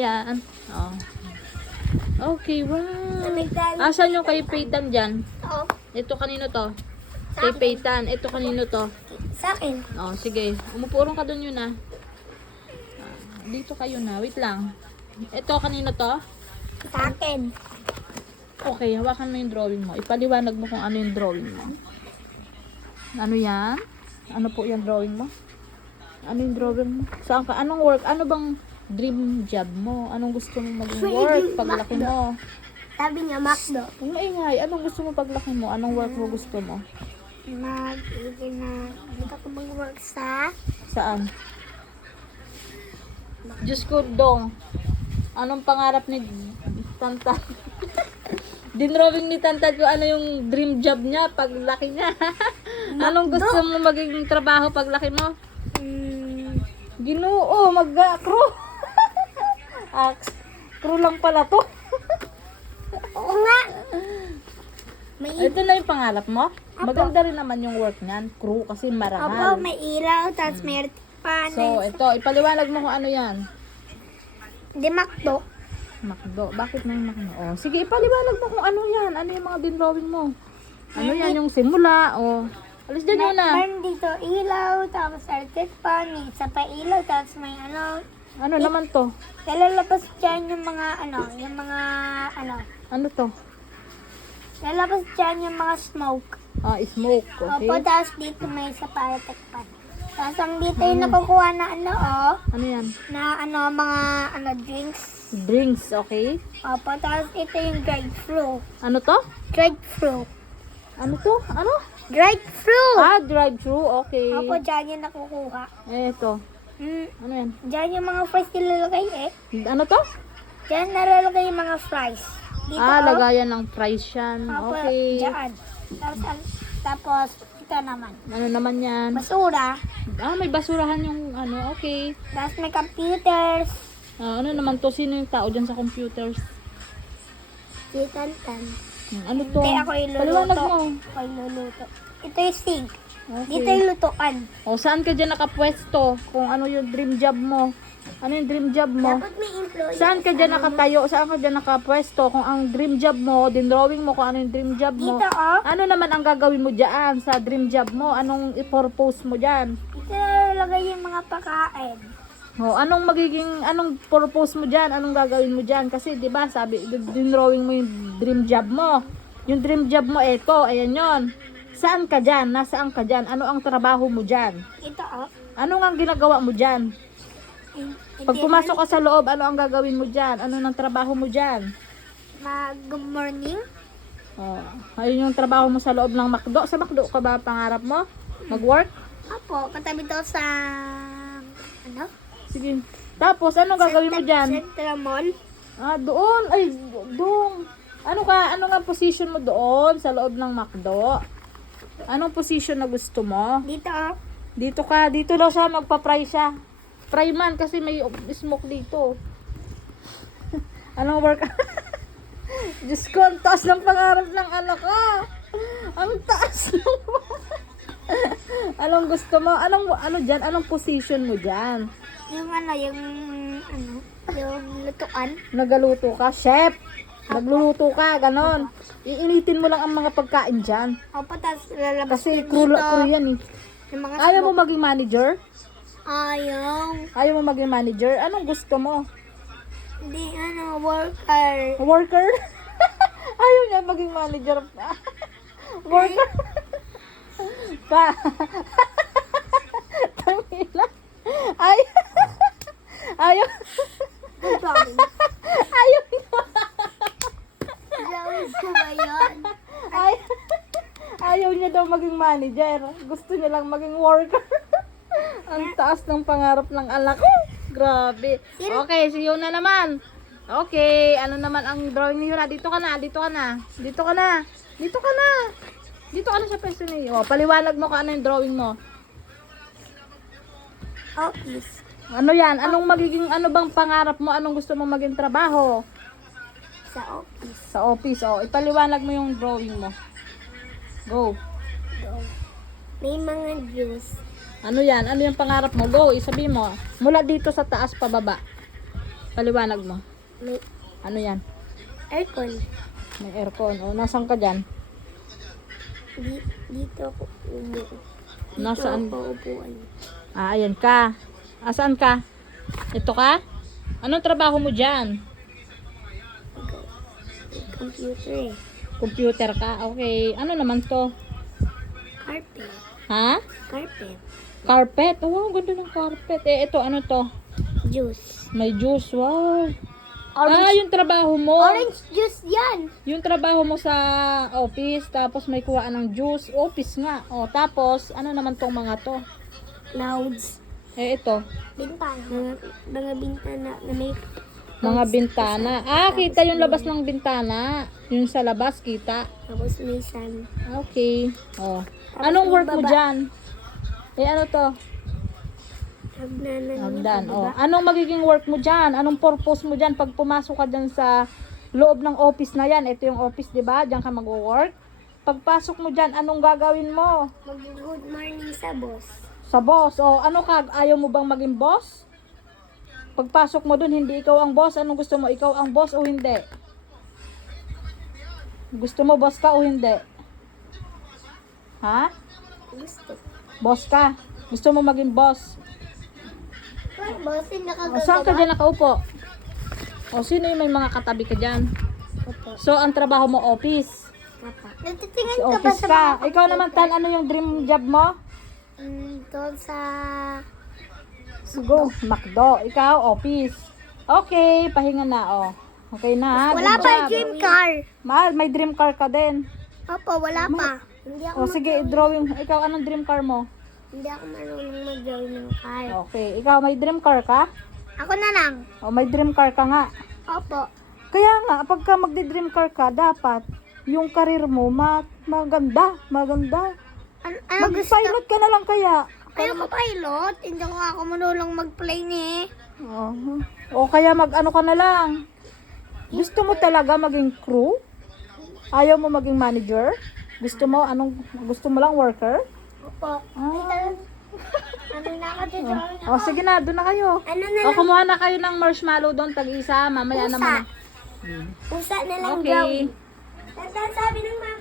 Yan. Oh. Okay, wow. Asan yung kay Peyton dyan? Oo. Ito kanino to? Kay Peyton. Ito kanino to? Sa akin. Oh, sige. Umupurong ka dun yun ah. Dito kayo na. Wait lang. Ito kanino to? Sa akin. Okay, hawakan mo yung drawing mo. Ipaliwanag mo kung ano yung drawing mo. Ano yan? Ano po yung drawing mo? Ano yung drawing mo? Saan ka? Anong work? Ano bang dream job mo? Anong gusto mo maging work paglaki mo? Sabi niya, McDo. Ang maingay. Anong gusto mo paglaki mo? Anong work mo gusto mo? Dito ko mag-work sa Saan? Diyos ko, Dong. Anong pangarap ni Tantan? Dinrawing ni Tantan ko ano yung dream job niya paglaki niya. Anong gusto mo maging trabaho paglaki mo? Ginoo, mag-crew. Crew lang pala to. Oo nga. Ito na yung pangarap mo? Maganda rin naman yung work niyan. Crew kasi marangal. May ilaw, tapos may pan. So, ito, ipaliwanag mo kung ano yan. Di McDo. McDo. Bakit may McDo? Oh, sige, ipaliwanag mo kung ano yan. Ano yung mga dinrawing mo? Ano yan yung simula? O, alis dyan yun na. Meron dito ilaw, tapos electric pan, may isa pa ilaw, tapos may ano. Ano naman to? Lalabas dyan yung mga Ano to? lalabas dyan yung mga smoke. Ah, smoke. Okay. Opo, tapos dito may isa pa electric pan. Tapos ang dito yung nakukuha na Ano yan? na mga drinks. Drinks, okay. Opo, tapos ito yung dried fruit. Ano to? Dried fruit. Ano to? Ano? Dried fruit! Drive-thru, okay. Opo, dyan yung nakukuha. Ito. Hmm, Ano yan? dyan yung mga fries nilalagay eh. Ano to? Dyan nalalagay yung mga fries. Dito, Lagayan ng fries yan. Opo, Okay. dyan. Tapos, ito naman. Ano naman yan? Basura. May basurahan yung ano, okay. Tapos may computers. Ano naman to? Sino yung tao dyan sa computers? Si Tantan. Ano to? Hindi, ako iluluto. Paliwanag mo. Ako iluluto. Ito yung sink. Okay. Dito yung lutuan. Saan ka dyan nakapwesto? Kung ano yung dream job mo? Ano yung dream job mo? Dapat may employee. Saan ka dyan nakatayo? Saan ka dyan nakapwesto? Kung ang dream job mo, dinrawing mo kung ano yung dream job mo. Dito Ano naman ang gagawin mo dyan sa dream job mo? Anong i-purpose mo dyan? Dito nalalagay yung mga pagkain. Anong purpose mo dyan? Anong gagawin mo dyan? Kasi, di ba, sabi, dinrawing mo yung dream job mo. Yung dream job mo, eto, ayan yon. Saan ka dyan? Nasaan ka dyan? Ano ang trabaho mo dyan? Ito Ano ang ginagawa mo dyan? Pag pumasok ka sa loob, ano ang gagawin mo dyan? Ano ng trabaho mo dyan? Good morning. Ayun yung trabaho mo sa loob ng McDo. Sa McDo ka ba pangarap mo? Mag-work? Apo, katabi to sa Sige. Tapos, ano gagawin mo dyan? Central Mall. Doon. Ay, doon. Ano nga position mo doon sa loob ng McDo? Anong position na gusto mo? Dito Dito ka. Dito daw siya magpa-fry siya. Fry man kasi may smoke dito. Anong work? Diyos ko, ang taas ng pangarap ng anak ko. Ang taas ng Anong gusto mo? Ano dyan? Anong position mo dyan? yung lutuan. Nagaluto ka? Chef! Nagluluto ka, ganon. Iinitin mo lang ang mga pagkain dyan. Opo, tapos lalabas Kasi din crew yan eh. yung mga Ayaw mo maging manager? Ayaw. Ayaw mo maging manager? Anong gusto mo? Hindi, worker. Worker? Ayaw niya maging manager pa. Worker? Pa. Tangina. Ayaw. Ayaw niya. Gawin ko ba yun? Ayaw niya daw maging manager. Gusto niya lang maging worker. Ang taas ng pangarap ng anak ko. Grabe. Okay, see you na naman. Okay, ano naman ang drawing niyo na? Dito ka na. Dito ka na sa pwesto niyo. Paliwanag mo kung ano yung drawing mo. Office. Ano yan? Ano bang pangarap mo? Anong gusto mo maging trabaho? Sa office. Sa office, ipaliwanag mo yung drawing mo. Go. May mga juice. Ano yan? Ano yung pangarap mo? Go, isabihin mo. Mula dito sa taas pababa. Paliwanag mo. May Ano yan? aircon. May aircon. O, nasan ka dyan? Dito ako upo. Dito Nasaan? ako upuan. Ah, ayan ka. Asaan ka? Ito ka? Anong trabaho mo dyan? Computer eh. Computer ka? Okay. Ano naman to? Carpet. Ha? Carpet. Carpet? Oh, wow, ganda ng carpet. Eh, ito, ano to? Juice. May juice. Wow. Ah, yung trabaho mo. Orange juice yan. Yung trabaho mo sa office, tapos may kuhaan ng juice. Office nga. O, tapos, ano naman tong mga to? Clouds. Eh, ito. Bintana. Mga bintana na may Mga bintana. Ah, kita yung labas ng bintana. Yung sa labas, kita. tapos may sun. Okay. O. Tapos Anong may work mo baba. dyan? Eh, ano to? Hagdan. O. Anong magiging work mo dyan? Anong purpose mo dyan pag pumasok ka dyan sa loob ng office na yan? Ito yung office, di ba? Diyan ka mag-work. Pagpasok mo dyan, anong gagawin mo? Mag-good morning sa boss. Sa boss. O, ano ka? Ayaw mo bang maging boss? Pagpasok mo dun, hindi ikaw ang boss. Anong gusto mo? Ikaw ang boss o hindi? Gusto mo boss ka o hindi? Ha? Gusto. Boss ka? Gusto mo maging boss? Bossing O, saan ka dyan nakaupo? O, sino yung may mga katabi ka dyan? Opo. So, ang trabaho mo, office. Papa. Natitingin Sa ka ba office sa ka. mga Ikaw naman, Tan, ano yung dream job mo? doon sa Go, McDo. Ikaw, office. Okay, pahinga na, oh. Okay na, ha? wala Good pa job. dream car. Mahal, may dream car ka din. Opo, wala pa. Hindi ako O, sige, drawing. Ikaw, anong dream car mo? hindi ako marunong mag-drawing ng car. Okay, ikaw, may dream car ka? Ako na lang. O, may dream car ka nga. Opo. Kaya nga, pagka magdi-dream car ka, dapat yung karir mo maganda. Ano gusto? Mag-pilot ka na lang kaya. Ayoko pilot. Hindi ko ako marunong mag-plane eh. O kaya mag-ano ka na lang. Gusto mo talaga maging crew? Ayaw mo maging manager? Gusto mo, gusto mo lang worker? Opo. Ah. Ano na ako drawing O sige na, doon na kayo. Ano na O lang? kumuha na kayo ng marshmallow doon, tag-isa. Mamaya Pusa. naman. Pusa na lang Okay. drawing. Sabi ng mama.